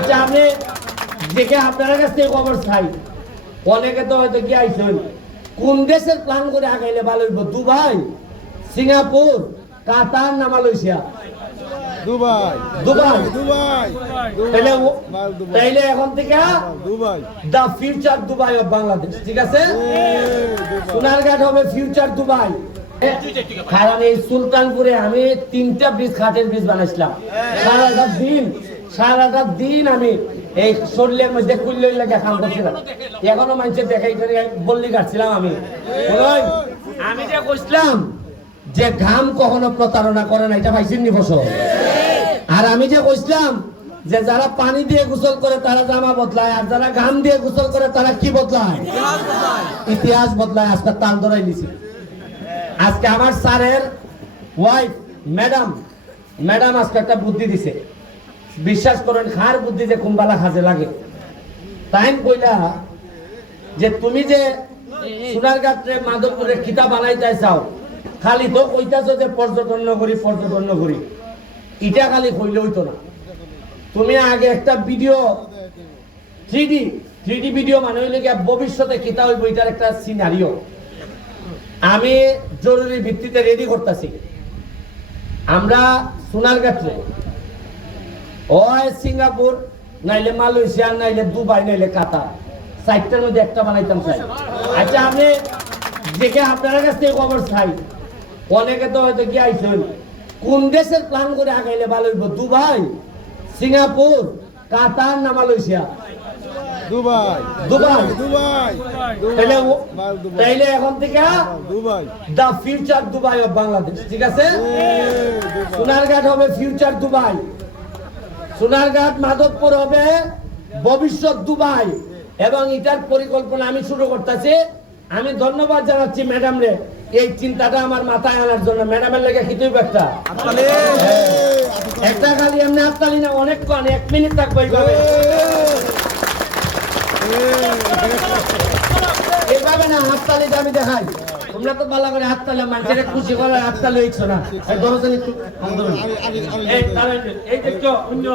আচ্ছা আমি দেখে আপনার কাছ থেকে খবর চাই। অনেকে তো হয়তো কি আইসেন কোন দেশের প্ল্যান করে আগাইলে ভালো হইব? দুবাই সিঙ্গাপুর কাতার না মালয়েশিয়া? দুবাই। দুবাই। দুবাই। তাইলে এখন থেকে Dubai. The future Dubai of Bangladesh ঠিক আছে? সোনারঘাট হবে ফিউচার দুবাই। কারণ এই সুলতানপুরে আমি তিনটা ব্রিজ খাটের ব্রিজ বানাইছিলাম। সারাটা দিন সারাটা দিন আমি এই শরীরের মধ্যে কুল্লে লেগে কাম করছিলাম। এখনও মানুষের দেখাই করে বললি কাটছিলাম আমি। আমি যে কইছিলাম যে ঘাম কখনো প্রতারণা করে না, এটা পাইছেন নি ফসল? আর আমি যে কইছিলাম যে যারা পানি দিয়ে গোসল করে তারা জামা বদলায়, আর যারা ঘাম দিয়ে গোসল করে তারা কি বদলায়? ইতিহাস বদলায়, আজকে তাল ধরাই নিছি আজকে আমার স্যারের ওয়াইফ ম্যাডাম ম্যাডাম আজকে একটা বুদ্ধি দিছে। বিশ্বাস করেন, খার বুদ্ধি যে কুম্বালা কাজে লাগে। তাই কইলা যে তুমি যে সোনারঘাটে মাধবপুরে খিতা বানাইতে চাও, খালি তো কইতাছো যে পর্যটন নগরী পর্যটন নগরী। ইটা খালি কইলে হইতো না। তুমি আগে একটা ভিডিও থ্রি থ্রি ভিডিও মানে হইলে গিয়া ভবিষ্যতে কিতা হইব এটার একটা সিনারিও আমি জরুরি ভিত্তিতে রেডি করতেছি। আমরা সোনারঘাটে ওই সিঙ্গাপুর নাইলে মালয়েশিয়া নাইলে দুবাই নাইলে কাতার। সাইটটার মধ্যে একটা বানাইতাম চাই আচ্ছা আমি দেখে আপনার কাছ থেকে খবর চাই। অনেকে তো হয়তো কি আইসেন কোন দেশের প্ল্যান করে আগাইলে ভালো হইব? দুবাই সিঙ্গাপুর কাতার না মালয়েশিয়া? দুবাই। দুবাই। দুবাই। তাইলে এখন থেকে Dubai. The future Dubai of Bangladesh ঠিক আছে? সোনারঘাট হবে ফিউচার দুবাই। সোনারঘাট মাধবপুর হবে ভবিষ্যৎ দুবাই। এবং এটার পরিকল্পনা আমি শুরু করতেছি। আমি ধন্যবাদ জানাচ্ছি ম্যাডাম রে। এই চিন্তাটা আমার মাথায় আনার জন্য। ম্যাডামের লেগে কি তুই একটা একটা খালি এমনি হাততালি না অনেক কন এক মিনিট থাকব এইভাবে। এইভাবে না হাততালিটা আমি দেখাই। তোমরা তো ভালো করে হাত হাততালি মানুষের খুশি করে হাততালি হইছো না। এই দরজান একটু আন্দোলন এই এই দেখছ অন্য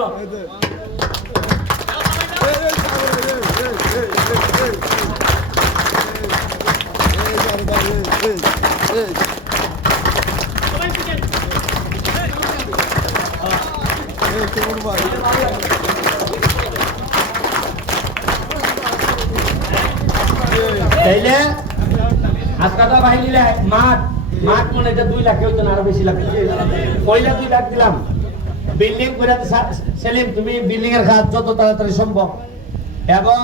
তাইলে আজকে তো বাহিনী মাঠ মাঠ মনে এটা দুই লাখ হইতো না আরও বেশি লাখ পয়লা দুই লাখ দিলাম বিল্ডিং করে সেলিম তুমি বিল্ডিং এর কাজ যত তাড়াতাড়ি সম্ভব এবং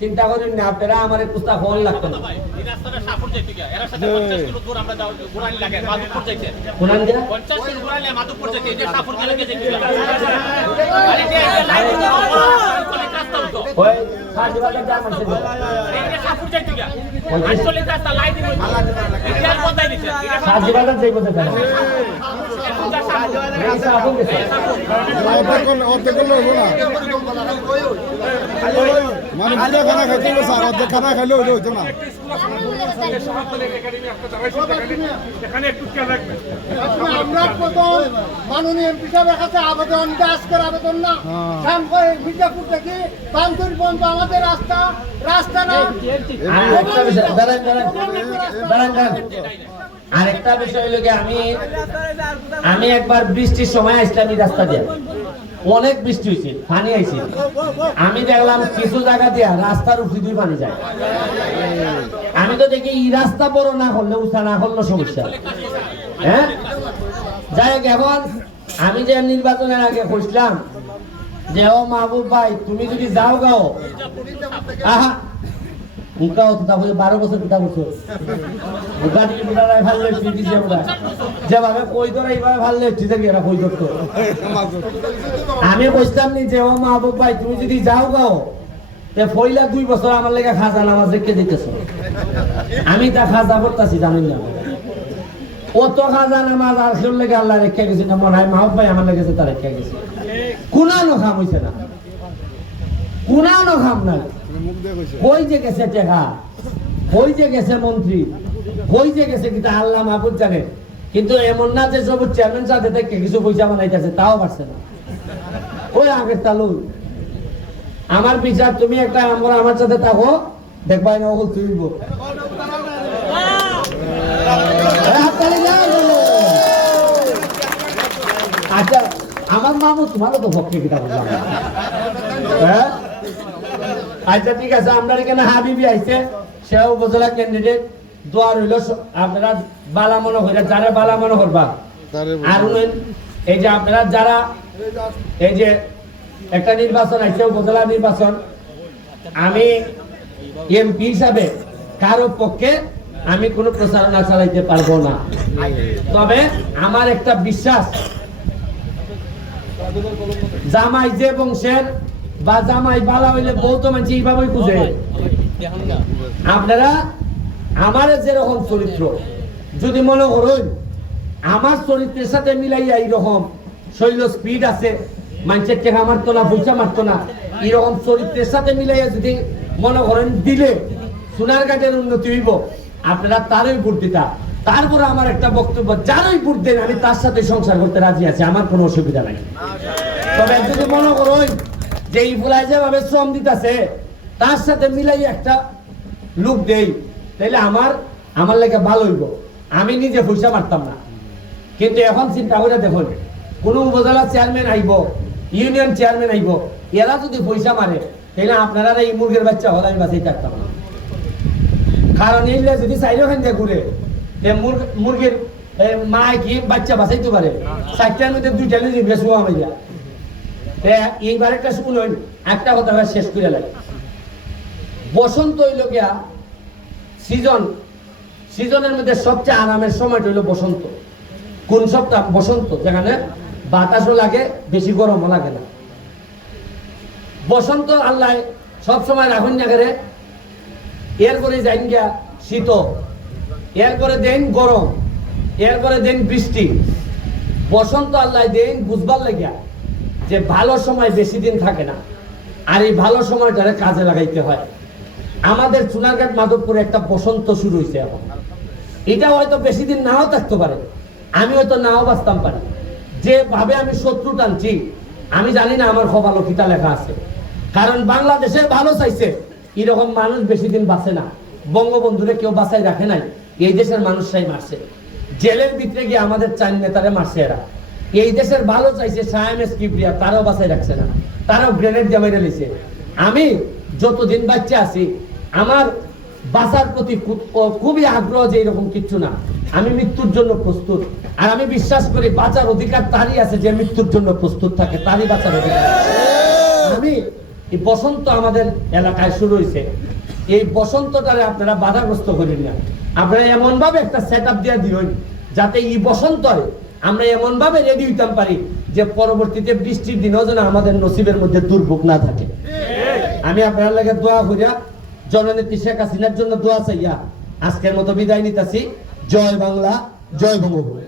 চিন্তা করেন না আপনারা আমার পুস্তা ফোন লাগতো না এই ওই সাড়ে বাজার যা মানুষের ঘর। এই যে সাপুর যাইতে রাস্তা। এটা যাই বলতে চাই এখন আমরা প্রথম মাননীয় এমপি সাহেবের কাছে আবেদন আজকের আবেদন না। হ্যাঁ। মির্জাপুর থেকে বান্দুর পর্যন্ত আমাদের রাস্তা রাস্তা না। আরেকটা বিষয় আমি আমি একবার বৃষ্টির সময় আসলাম রাস্তা দিয়ে। অনেক বৃষ্টি হয়েছে, পানি আইছে। আমি দেখলাম কিছু জায়গা দিয়া রাস্তার উপরে দুই পানি যায়। আমি তো দেখি এই রাস্তা বড় না করলে উঠা না করলে সমস্যা। হ্যাঁ? যাই হোক, এখন আমি যে নির্বাচনের আগে খুঁজলাম যে, ও মাহবুব ভাই, তুমি যদি যাও গাও। আহা উনকাও তো তাহলে বারো বছর ভালো লেছি দিছে আমরা। যেভাবে কই এইভাবে ভালো লেছি দেখি এরা কই ধরতো। আমি বুঝতাম নি যে, ও মাহবুব ভাই, তুমি যদি যাও গাও, তে ফইলা দুই বছর আমার লেগে খাজা নামাজ রেখে দিতেছ। আমি তা খাজা করতেছি, জানেন না। অত খাজা নামাজ আর সের লেগে আল্লাহ রেখে গেছি, না মনে হয় আমার লেগেছে তা রেখে গেছে। কুনানো খাম হইছে না। কুনানো খাম না কই যে গেছে টেকা কই যে গেছে মন্ত্রী কই যে গেছে কিন্তু আল্লাহ মাহবুব জানে। কিন্তু এমন না যে সব চেয়ারম্যান সাথে থেকে কিছু পয়সা বানাইতেছে, তাও পারছে না। ওই আগের তালু? আমার বিচার, তুমি একটা আমরা আমার সাথে থাকো দেখবাই না ওগুলো তুইব আচ্ছা আমার মামু তোমারও তো ভক্তি কিতা বললাম হ্যাঁ? আচ্ছা ঠিক আছে আপনার এখানে হাবিবি আইছে সে উপজেলা ক্যান্ডিডেট দোয়ার হইল আপনারা বালা মনে হইলে যারা বালা মনে করবা। আর এই যে আপনারা যারা এই যে একটা নির্বাচন আছে উপজেলা নির্বাচন আমি এমপি হিসাবে কারও পক্ষে আমি কোনো প্রচারণা চালাইতে পারব না। তবে আমার একটা বিশ্বাস জামাই যে বংশের বা জামাই বালা হইলে বহুত মানুষ এইভাবেই খুঁজে আপনারা আমার যেরকম চরিত্র যদি মনে করুন আমার চরিত্রের সাথে মিলাইয়া এইরকম শৈল স্পিড আছে মানুষের টেকা মারতো না পয়সা মারতো না এরকম চরিত্রের সাথে মিলাইয়া যদি মনে করেন দিলে সোনার ঘাটের উন্নতি হইব আপনারা তারই ভোট দিতা তারপরে আমার একটা বক্তব্য যারই ভোট দেন আমি তার সাথে সংসার করতে রাজি আছি আমার কোনো অসুবিধা নাই। তবে যদি মনে করুন যে এই ফুলাই যেভাবে শ্রম দিতেছে, তার সাথে মিলাই একটা লুক দেই। তাইলে আমার আমার লেগে ভালো হইব। আমি নিজে পয়সা মারতাম না। কিন্তু এখন চিন্তা করে দেখুন, কোন উপজেলা চেয়ারম্যান আইব, ইউনিয়ন চেয়ারম্যান আইব, এরা যদি পয়সা মারে তাহলে আপনারা এই মুরগের বাচ্চা হলে আমি বাঁচাই থাকতাম না। কারণ এইগুলা যদি চাইলেও খান ঘুরে মুরগির মা কি বাচ্চা বাঁচাইতে পারে? চারটার মধ্যে দুইটা নিয়ে বেসবো আমি এইবার একটা শুনুন একটা কথা আবার শেষ করে লাগে। বসন্ত হইল গিয়া সিজন, সিজনের মধ্যে সবচেয়ে আরামের সময়টা হইল বসন্ত। কোন সপ্তাহ? বসন্ত, যেখানে বাতাসও লাগে, বেশি গরমও লাগে না। বসন্ত আল্লাহ সব সময় রাখুন না করে। এরপরে যাইন গিয়া শীত, এরপরে দেন গরম, এরপরে দেন বৃষ্টি। বসন্ত আল্লাহ দেন বুঝবার লাগিয়া যে ভালো সময় বেশি দিন থাকে না। আর এই ভালো সময় সময়টারে কাজে লাগাইতে হয়। আমাদের চুনারঘাট মাধবপুরে একটা বসন্ত শুরু হয়েছে এখন। এটা হয়তো বেশি দিন নাও থাকতে পারে। আমি হয়তো নাও বাঁচতাম পারি। যেভাবে আমি শত্রু টানছি, আমি জানি না আমার খবর কিতা লেখা আছে। কারণ বাংলাদেশের ভালো চাইছে, এরকম মানুষ বেশি দিন বাঁচে না। বঙ্গবন্ধুরে কেউ বাঁচাই রাখে নাই, এই দেশের মানুষরাই মারছে। জেলের ভিতরে গিয়ে আমাদের চার নেতারে মারছে এরা। এই দেশের ভালো চাইছে সায়াম এস কিবরিয়া, তারাও বাঁচাই রাখছে না। তারাও গ্রেনেড দিয়ে মেরে নিছে। আমি যতদিন বাচ্চা আছি, আমার বাঁচার প্রতি খুবই আগ্রহ যে এরকম কিচ্ছু না। আমি মৃত্যুর জন্য প্রস্তুত। আর আমি বিশ্বাস করি বাঁচার অধিকার তারই আছে যে মৃত্যুর জন্য প্রস্তুত থাকে, তারই বাঁচার অধিকার আমি এই বসন্ত আমাদের এলাকায় শুরু হয়েছে এই বসন্তটারে আপনারা বাধাগ্রস্ত করেন না। আপনারা এমন ভাবে একটা সেট আপ দিয়ে দিবেন, যাতে এই বসন্তরে আমরা এমন ভাবে রেডি হইতাম পারি যে পরবর্তীতে বৃষ্টির দিনও যেন আমাদের নসিবের মধ্যে দুর্ভোগ না থাকে। আমি আপনার লাগে দোয়া করিয়া জননেত্রী শেখ হাসিনার জন্য দোয়া চাইয়া আজকের মতো বিদায় নিতেছি। জয় বাংলা, জয় বঙ্গবন্ধু